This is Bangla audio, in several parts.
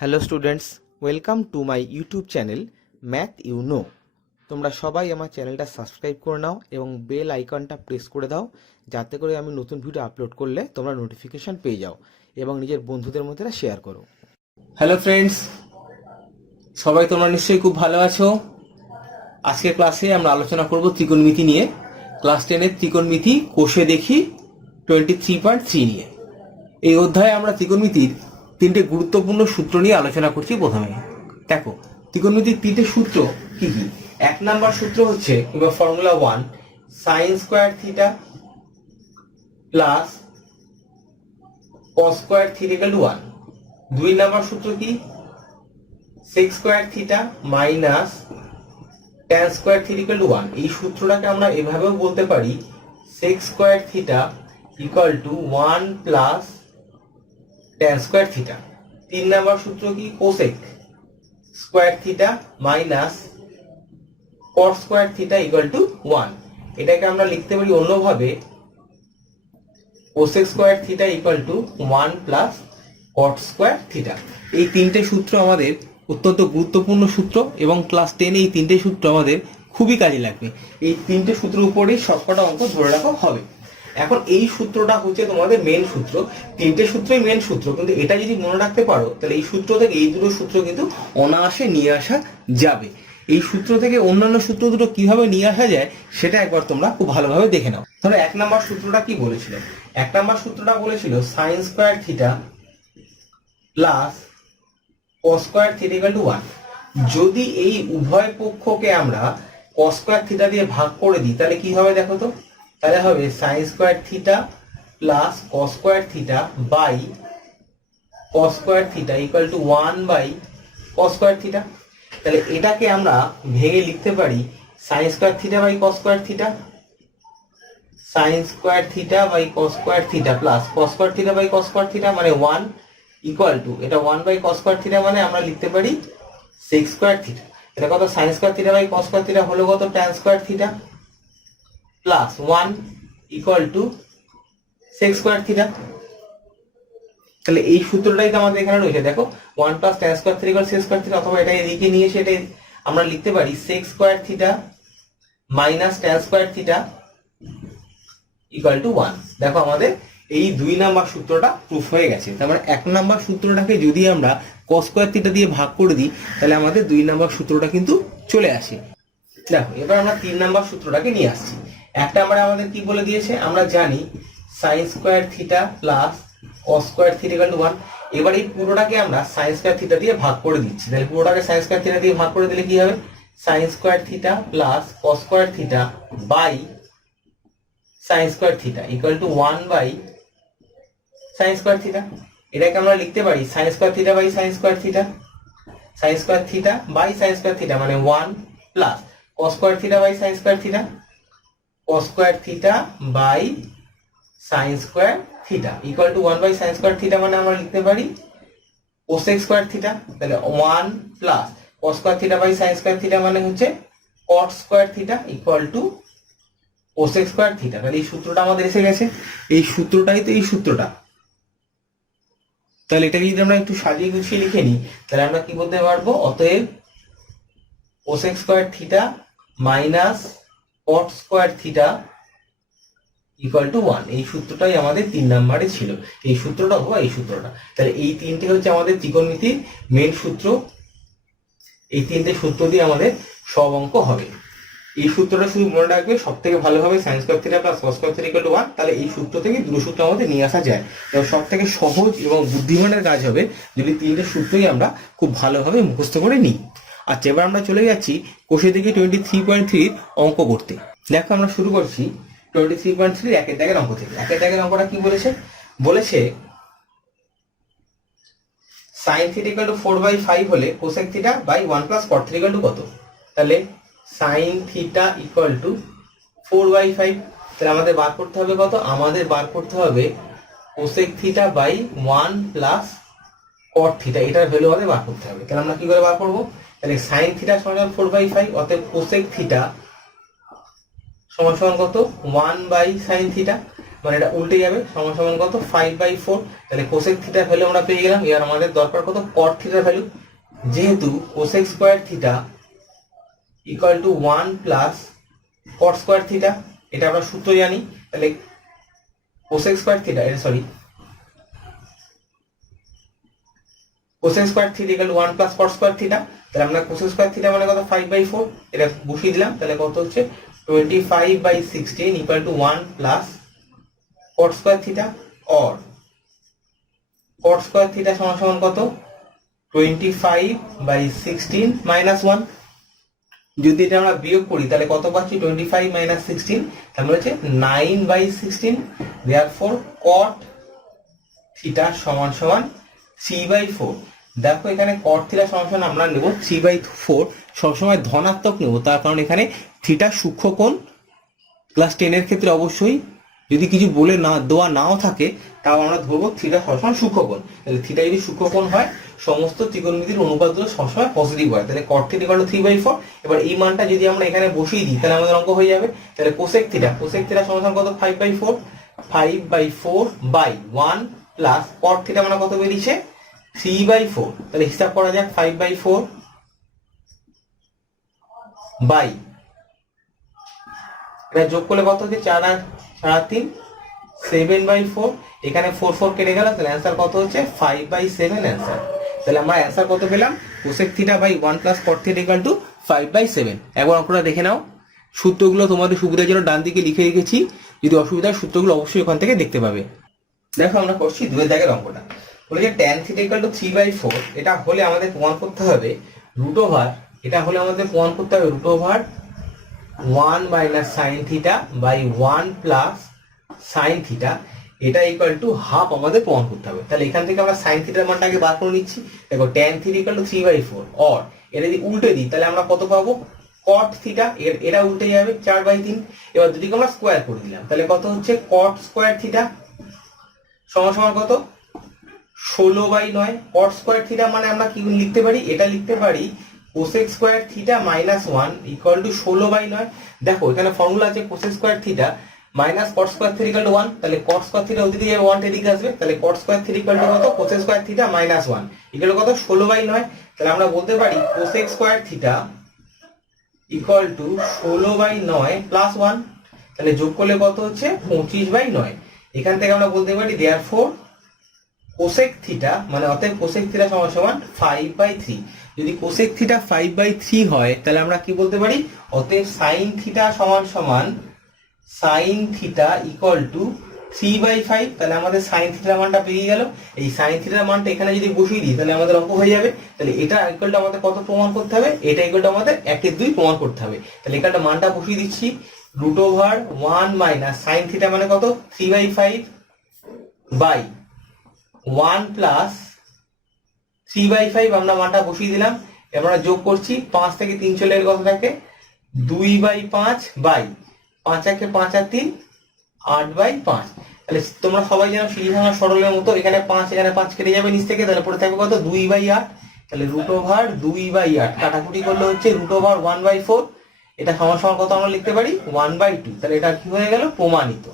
Hello students, welcome to my YouTube channel Math You Know. তোমরা সবাই আমার চ্যানেলটা সাবস্ক্রাইব করে নাও এবং বেল আইকনটা প্রেস করে দাও, যাতে করে আমি নতুন ভিডিও আপলোড করলে তোমরা নোটিফিকেশান পেয়ে যাও এবং নিজের বন্ধুদের মধ্যে শেয়ার করো। হ্যালো ফ্রেন্ডস, সবাই তোমরা নিশ্চয়ই খুব ভালো আছো। আজকের ক্লাসে আমরা আলোচনা করব ত্রিকোণমিতি নিয়ে। ক্লাস 10-এর ত্রিকোণমিতি কোষে দেখি 23.3 নিয়ে। এই অধ্যায়ে আমরা ত্রিকোণমিতির তিনটে গুরুত্বপূর্ণ সূত্র নিয়ে আলোচনা করছি। প্রথমে দেখো ত্রিকোণমিতির তিনটে সূত্র কি কি। 1 নাম্বার সূত্র হচ্ছে কিংবা formula 1 sin square theta plus cos square theta equal to 1। 2 number সূত্র কি sec square theta minus tan square theta equal to 1। এই সূত্রটাকে আমরা এভাবেও বলতে পারি sec square theta equal to 1 plus tan square theta. 3 number সূত্র কি cosec square theta minus cot square theta equal to 1। এটাকে আমরা লিখতে পারি অন্যভাবে cosec square theta equal to 1 plus cot square theta. এই তিনটে সূত্র আমাদের অত্যন্ত গুরুত্বপূর্ণ সূত্র এবং ক্লাস 10-এ এই তিনটে সূত্র আমাদের খুবই কাজে লাগবে। এই তিনটে সূত্রের উপরেই সবকটা অঙ্ক ধরে রাখা হবে। এখন এই সূত্রটা হচ্ছে তোমাদের মেন সূত্র। তিনটে সূত্রই মেন সূত্র, কিন্তু এটা যদি মনে রাখতে পারো তাহলে এই সূত্র থেকে এই দুটো সূত্র কিন্তু অনায়াসে নিয়ে আসা যাবে। এই সূত্র থেকে অন্যান্য সূত্র দুটো কিভাবে নিয়ে আসা যায় সেটা একবার তোমরা খুব ভালোভাবে দেখে নাও। তাহলে 1 নাম্বার সূত্রটা কি বলেছিল? 1 নাম্বার সূত্রটা বলেছিল sin square theta plus cos square theta equal to 1। যদি এই উভয় পক্ষকে আমরা cos স্কয়ার থিটা দিয়ে ভাগ করে দিই তাহলে কি হবে দেখো তো। তাহলে হবে sin square theta plus cos square theta by cos square theta equal to 1 by cos square theta. তাহলে এটাকে আমরা ভেঙে লিখতে পারি sin square theta by cos square theta, sin square theta by cos square theta plus cos square theta by cos square theta মানে 1 ইকুয়াল টু এটা 1 বাই cos স্কয়ার থিটা মানে আমরা লিখতে পারি sec স্কয়ার থিটা। এটা কত sin square theta by cos square theta হলো কত tan square theta plus 1 equal to sec square theta. তাহলে এই সূত্রটাই তো আমাদের এখানে রয়েছে। দেখো 1 plus tan square theta equal sec square theta, অথবা এটা এদিকে নিয়ে এসে এটাই আমরা লিখতে পারি sec square theta minus tan square theta equal to 1। দেখো আমাদের এই 2 নাম্বার সূত্রটা প্রুফ হয়ে গেছে। তার মানে 1 নাম্বার সূত্রটাকে যদি আমরা cos স্কয়ার থিটা দিয়ে ভাগ করে দিই তাহলে আমাদের 2 নাম্বার সূত্রটা কিন্তু চলে আসে। দেখো এবার আমরা 3 নাম্বার সূত্রটাকে নিয়ে আসছি। 1 নম্বরে আমাদের কি বলে দিয়েছে আমরা জানি sin square theta plus cos square theta equal to 1। এবার এই পুরোটাকে আমরা sin স্কয়ার থিটা দিয়ে ভাগ করে দিচ্ছি। তাহলে পুরোটাকে sin স্কয়ার থিটা দিয়ে ভাগ করে দিলে কি হবে sin square theta plus cos square theta by sin square theta equal to 1 by sin square theta. এটাকে আমরা লিখতে পারি sin square theta by sin square theta, sin square theta by sin square theta মানে 1 plus cos square theta by sin square theta, cos square theta by sin square theta equal to 1 by sin square theta মানে আমরা লিখতে পারি cosec স্কয়ার থিটা। তাহলে 1 plus cos square theta by sin square theta মানে হচ্ছে cot square theta equal to cosec square theta. তাহলে এই সূত্রটা আমাদের এসে গেছে। এই সূত্রটাই তো এই সূত্রটা। তাহলে এটাকে যদি আমরা একটু সাজিয়ে গুছিয়ে লিখে নিই তাহলে আমরা কি বলতে পারবো, অতএব cosec square theta minus cot square theta equal to 1। এই সূত্রটাই আমাদের 3 নম্বরে ছিল। এই সূত্রটা অথবা এই সূত্রটা। তাহলে এই তিনটে হচ্ছে আমাদের ত্রিকোণমিতির মেন সূত্র। এই তিনটে সূত্র দিয়ে আমাদের সব অঙ্ক হবে। এই সূত্রটা শুধু মনে রাখবে, সব থেকে ভালো হবে sin square theta plus cos square theta equal to 1। তাহলে এই সূত্র থেকে দুটো সূত্র আমাদের নিয়ে আসা যায়। এবং সব থেকে সহজ এবং বুদ্ধিমানের কাজ হবে যদি তিনটে সূত্রই আমরা খুব ভালোভাবে মুখস্থ করে নিই। আচ্ছা, এবার আমরা চলে যাচ্ছি কোষে থেকে 23.3 অঙ্ক করতে। দেখো আমরা শুরু করছি 23.3 একের দাগের অঙ্ক থেকে। একের দাগের অঙ্কটা কি বলেছে? বলেছে sin থিটা ইকুয়াল টু 4/5 হলে cosec theta by 1 plus cot theta equal to কত? তাহলে sin থিটা ইকুয়াল টু 4/5। তাহলে আমাদের বার করতে হবে কত? আমাদের বার করতে হবে cosec theta by 1 plus cot theta. এটার ভ্যালু আমাদের বার করতে হবে। তাহলে আমরা কি করে বার করব? তাহলে sin থিটা সমান 4/5, অতএব cosec থিটা সমান সমান কত? 1 বাই sin থিটা। মানে এটা উল্টে যাবে, সমান সমান কত 5/4। তাহলে কোসেক থিটার ভ্যালু আমরা পেয়ে গেলাম। এবার আমাদের দরকার কত কট থিটার ভ্যালু, যেহেতু cosec square theta equal to 1 plus caught square theta, এটা আমরা সূত্র জানি। তাহলে cosec square theta cosec square theta equal to 1 plus caught square theta. তাহলে আমরা কোসেক স্কোয়ার থিটা মানে কত 5/4, এটা বসিয়ে দিলাম। তাহলে কত হচ্ছে 25/16 equal to 1 plus caught square theta, or caught square theta সমান সমান কত 25/16 মাইনাস 1। যদি এটা আমরা বিয়োগ করি তাহলে কত পাচ্ছি 25 মাইনাস 16, তাহলে হচ্ছে 9/16। দেয়ারফর কট থিটা সমান সমান 3/4। দেখো এখানে কট থিটা সমান সমান আমরা নেব 3/4, সবসময় ধনাত্মক নেব, তার কারণ এখানে থিটা সূক্ষ্ম কোণ। ক্লাস 10 এর ক্ষেত্রে অবশ্যই যদি কিছু বলে না দেওয়া নাও থাকে তাও আমরা ধরবো থিটা সবসময় সূক্ষ্মকোণ। তাহলে থিটা যদি সূক্ষ্মকোণ হয় সমস্ত ত্রিকোণমিতির অনুপাতগুলো সবসময় পজিটিভ হয়। তাহলে cot থিটা ইকুয়াল টু 3/4। এবার এই মানটা যদি আমরা এখানে বসিয়ে দিই তাহলে আমাদের অঙ্ক হয়ে যাবে। তাহলে কোসেক থিটা সমান কত 5/4, 5/4/1 প্লাস cot থিটা মানে কত বেরিয়েছে 3/4। তাহলে হিসাব করা যাক 5/4 বাই, এটা যোগ করলে কত হচ্ছে 4 আর 3 7/4। এখানে 4 কেটে গেল, তাহলে অ্যান্সার কত হচ্ছে 5/7 অ্যান্সার। তাহলে আমরা অ্যান্সার কত পেলাম cosec theta by 1 plus cot theta equal to 5/7। একবার অঙ্কটা দেখে নাও। সূত্রগুলো তোমাদের সুবিধার জন্য ডান দিকে লিখে রেখেছি, যদি অসুবিধা হয় সূত্রগুলো অবশ্যই ওখান থেকে দেখতে পাবে। দেখো আমরা করছি 2 এর দাগের অঙ্কটা। বলে যে tan থিটা ইকুয়াল টু 3/4, এটা হলে আমাদের প্রমাণ করতে হবে রুট ওভার, এটা হলে আমাদের প্রমাণ করতে হবে root over 1 minus sine theta by 1 plus sine theta, এটা ইকুয়াল টু হাফ আমাদের প্রমাণ করতে হবে। তাহলে এখান থেকে আমরা সাইন থিটার মানটা আগে বার করে নিচ্ছি। দেখো tan theta equal two 3/4, or এটা যদি উল্টে দিই তাহলে আমরা কত পাবো cot থিটা, এটা উল্টে যাবে 4/3। এবার দুটিকে আমরা স্কোয়ার করে দিলাম, তাহলে কত হচ্ছে cot স্কোয়ার থিটা সমান সমান কত 16/9। cot স্কোয়ার থিটা মানে আমরা কি লিখতে পারি, এটা লিখতে পারি cosec square theta minus 1 equal to 16/9। দেখো এখানে ফর্মুলা আছে cosec square theta minus caught square theta equal to 1, তাহলে কট স্কোয়ার থিটা ওদিকে যাবে 1 এদিকে আসবে, তাহলে cot square theta equal to কত cosec square theta minus 1 equal to কত 16/9। তাহলে আমরা বলতে পারি cosec square theta equal to 16/9 plus 1, তাহলে যোগ করলে কত হচ্ছে 25/9। এখান থেকে আমরা বলতে পারি দেয়ারফর কোসেক থিটা মানে অতএব কোসেক থিটা সমান সমান 5/3। যদি কোসেক থিটা 5/3 হয় তাহলে আমরা কি বলতে পারি অতএব সাইন থিটা সমান সমান সাইন থিটা ইকুয়াল টু 3/5। তাহলে আমাদের সাইন থিটার মানটা পেয়ে গেল। এই সাইন থিটার মানটা এখানে যদি বসিয়ে দিই তাহলে আমাদের অঙ্ক হয়ে যাবে। তাহলে এটা ইকুয়াল টু আমাদের কত প্রমাণ করতে হবে, এটা ইকুয়াল টু আমাদের 1/2 প্রমাণ করতে হবে। তাহলে এখানটা মানটা বসিয়ে দিচ্ছি root over 1 minus sine theta মানে কত 3/5 বাই 1 প্লাস 3/5 আমরা মানটা বসিয়ে দিলাম। আমরা যোগ করছি 5 থেকে 3 চলে গেলে কত থাকে 2/5 বাই 5 একে 5 আর 3 8/5। তাহলে তোমরা সবাই জানো সিরিজ ভাঙা সরলের মতো এখানে 5 এখানে 5 কেটে যাবে নিচ থেকে, তাহলে পড়ে থাকবে কত 2/8। তাহলে রুট ওভার 2/8 কাটাকুটি করলে হচ্ছে রুট ওভার 1/4। এটা সমান সমান কত আমরা লিখতে পারি 1/2। তাহলে এটা কি হয়ে গেল প্রমাণিত।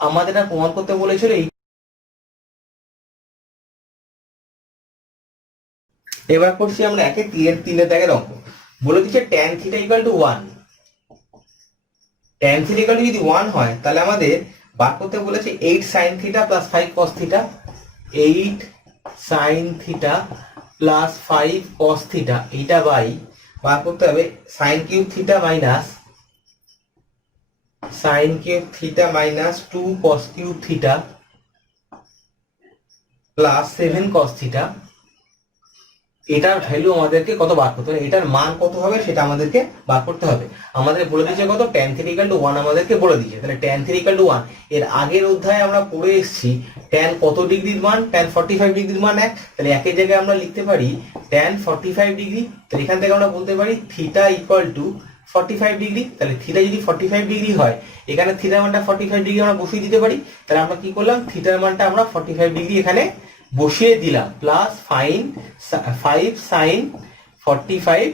আমাদের এটা প্রমাণ করতে বলেছিল এই। এবার করছি আমরা 1/3 দাগের অঙ্ক। বলে দিচ্ছে tan theta equal to 1। tan theta equal two যদি 1 হয় তাহলে আমাদের বার করতে বলেছে 8 sin theta plus 5 cos theta, 8 sin theta plus 5 cos theta, এইটা বাই বার করতে হবে sin cube theta minus sin cube theta minus 2 cos cube theta plus 7 cos theta. এটার ভ্যালু আমাদেরকে কত বার করতে হবে, এটার মান কত হবে সেটা আমাদেরকে বার করতে হবে। আমাদের বলে দিয়েছে কত tan থিটা ইকুয়াল টু 1 আমাদেরকে বলে দিয়েছে। তাহলে tan থিটা ইকুয়াল টু 1 এর আগের অধ্যায়ে আমরা পড়ে এসেছি tan কত ডিগ্রির মান, tan 45 ডিগ্রির মান 1। তাহলে একের জায়গায় আমরা লিখতে পারি tan 45 ডিগ্রি। তাহলে এখান থেকে আমরা বলতে পারি থিটা ইকুয়াল টু 45 ডিগ্রি। তাহলে থিটা যদি 45 ডিগ্রি হয় এখানে থিটার মানটা 45 ডিগ্রি আমরা বসিয়ে দিতে পারি। তাহলে আমরা কি করলাম থিটার মানটা আমরা 45 ডিগ্রি এখানে বসিয়ে দিলাম plus 5 sin 45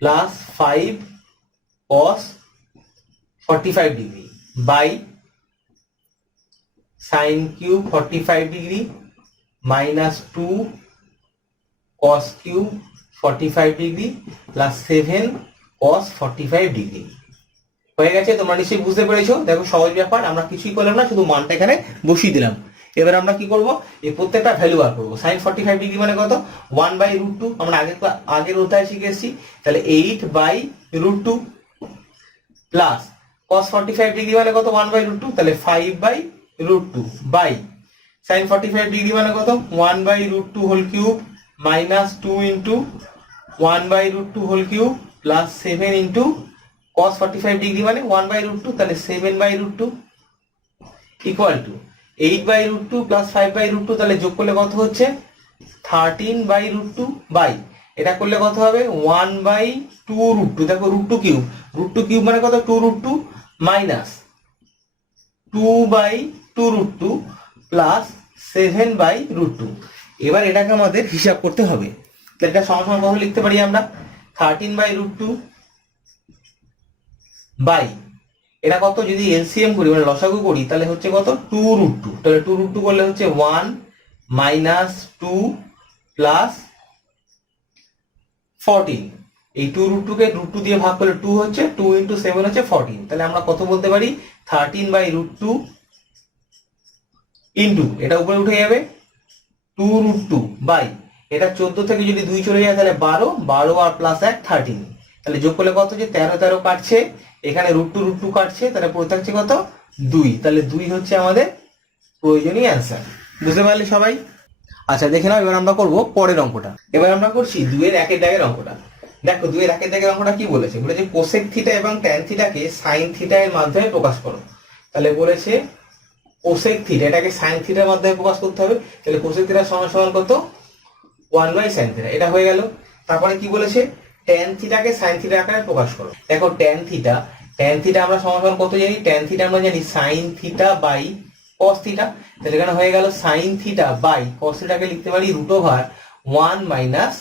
plus 5 cos 45 degree by sine cube 45 degree minus 2 cos cube 45 degree plus 7 cos 45 degree. হয়ে গেছে, তোমরা নিশ্চয়ই বুঝতে পেরেছো। দেখো সহজ ব্যাপার, আমরা কিছুই করলাম না, শুধু মানটা এখানে বসিয়ে দিলাম। এবার আমরা কি করব, এই প্রত্যেকটা ভ্যালু বার করবো। সাইন 45 ডিগ্রি মানে কত, 1/√2, আমরা আগের অধ্যায়ে শিখে এসেছি। তাহলে 8/√2 প্লাস cos 45 ডিগ্রি মানে কত, 1/√2, তাহলে 5/√2 বাই সাইন 45 ডিগ্রি মানে কত, 1/√2 whole cube minus 2 into 1/√2 whole cube plus 7 into cos 45 degree মানে 1/√2, তাহলে 7/√2 ইকুয়াল টু 8/√2 প্লাস 5/√2, তাহলে যোগ করলে কত হচ্ছে 13/√2 বাই এটা করলে কত হবে 1/2√2। দেখো √2 কিউব মানে কত, 2√2 মাইনাস 2/2√2 প্লাস 7/√2। এবার এটাকে আমাদের হিসাব করতে হবে। তাহলে এটা সমান কত লিখতে পারি আমরা, 13/√2 বাই এটা কত, যদি এলসিএম করি মানে লসাগু করি তাহলে হচ্ছে কত 2√2। তাহলে 2√2 করলে হচ্ছে 1 মাইনাস 2 প্লাস 14। এই 2√2 কে √2 দিয়ে ভাগ করলে 2 হচ্ছে, 2 ইন্টু 7 হচ্ছে 14। তাহলে আমরা কত বলতে পারি, 13/√2 ইন্টু এটা উপরে উঠে যাবে 2√2 বাই এটা 14 থেকে যদি 2 চলে যায় তাহলে 12 আর প্লাস 1 13। তাহলে যোগ করলে কত হচ্ছে 13 কাটছে, এখানে √2 কাটছে, তাহলে পড়ে থাকছে কত 2। তাহলে 2 হচ্ছে আমাদের প্রয়োজনীয় অ্যান্সার। বুঝতে পারলে সবাই? আচ্ছা দেখে নাও, এবার আমরা করব পরের অঙ্কটা। এবার আমরা করছি 2 এর 1 এর দাগের অঙ্কটা। দেখো 2 এর 1 এর দাগের অঙ্কটা কি বলেছে, বলেছে কোসেক থিটা এবং ট্যান থিটাকে সাইন থিটা এর মাধ্যমে প্রকাশ করো। তাহলে বলেছে কোসেক থিটা এটাকে সাইন থিটার মাধ্যমে প্রকাশ করতে হবে। তাহলে কোসেক থিটা সমান সমান কত, 1/sin থিটা। এটা হয়ে গেল। তারপরে কি বলেছে, ট্যান থিটাকে সাইন থিটা আকারে প্রকাশ করো। দেখো ট্যান থিটা আমরা সমান সমান কত জানি, ট্যান থিটা আমরা জানি sine theta by cos theta. তাহলে এখানে হয়ে গেল সাইন থিটা বাই cos থিটাকে লিখতে পারি √1 মাইনাস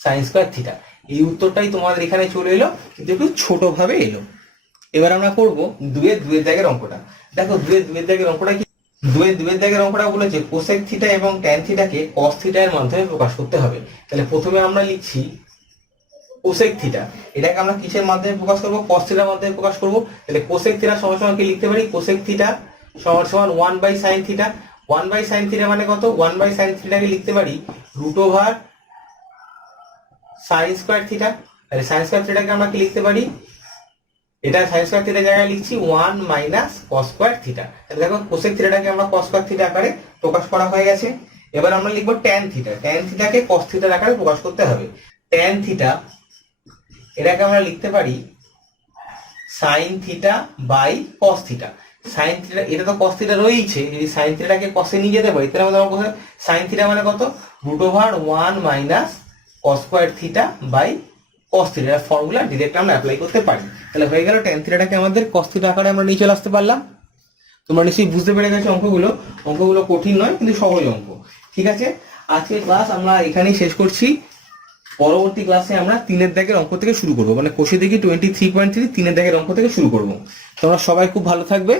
সাইন স্কয়ার থিটা। এই উত্তরটাই তোমাদের এখানে চলে এলো, কিন্তু একটু ছোট ভাবে এলো। এবার আমরা করব 2 এর 2 এর দাগের অঙ্কটা। দেখো 2 এর 2 এর দাগের অঙ্কটা কি, 2 এর 2 এর দাগের অঙ্কটা বলেছে কোসেক থিটা এবং ট্যান থিটাকে cos থিটা এর মাধ্যমে প্রকাশ করতে হবে। তাহলে প্রথমে আমরা লিখছি কোসেক থিটা, এটাকে আমরা কিসের মাধ্যমে প্রকাশ করব, cos থিটার মাধ্যমে প্রকাশ করব। তাহলে কোসেক থিটা সমান সমান কি লিখতে পারি, কোসেক থিটা সমান সমান 1/sin থিটা। 1/sin থিটা মানে কত, 1/sin থিটাকে লিখতে পারি √sin স্কয়ার থিটা। তাহলে sin স্কয়ার থিটাকে আমরা কি লিখতে পারি, এটা sin স্কয়ার থিটার জায়গায় লিখছি 1 মাইনাস cos স্কয়ার থিটা। তাহলে দেখো কোসেক থিটাটাকে আমরা cos স্কয়ার থিটা আকারে প্রকাশ করা হয়ে গেছে। এবার আমরা লিখব tan থিটা। tan থিটাকে cos থিটার আকারে প্রকাশ করতে হবে। tan থিটা এটাকে আমরা লিখতে পারি sin theta by cos theta. sin theta এটা তো cos থিটা রয়েছে, যদি sin থিটাকে cos এ নিয়ে যেতে পারি তাহলে আমাদের sin থিটা মানে কত, √1 minus cos square theta by cos theta. এর ফর্মুলা ডাইরেক্ট আমরা অ্যাপ্লাই করতে পারি। তাহলে হয়ে গেল tan থিটাটাকে আমাদের cos থিটা আকারে আমরা নিয়ে চলে আসতে পারলাম। তোমরা নিশ্চয়ই বুঝতে পেরে গেছো অঙ্কগুলো কঠিন নয়, কিন্তু সহজ অঙ্ক। ঠিক আছে, আজকের ক্লাস আমরা এখানেই শেষ করছি। পরবর্তী ক্লাসে আমরা 3 এর দাগের অঙ্ক থেকে শুরু করবো, মানে কোষে দেখি 23.3 3 এর দাগের অঙ্ক থেকে শুরু করবো। তোমরা সবাই খুব ভালো থাকবে।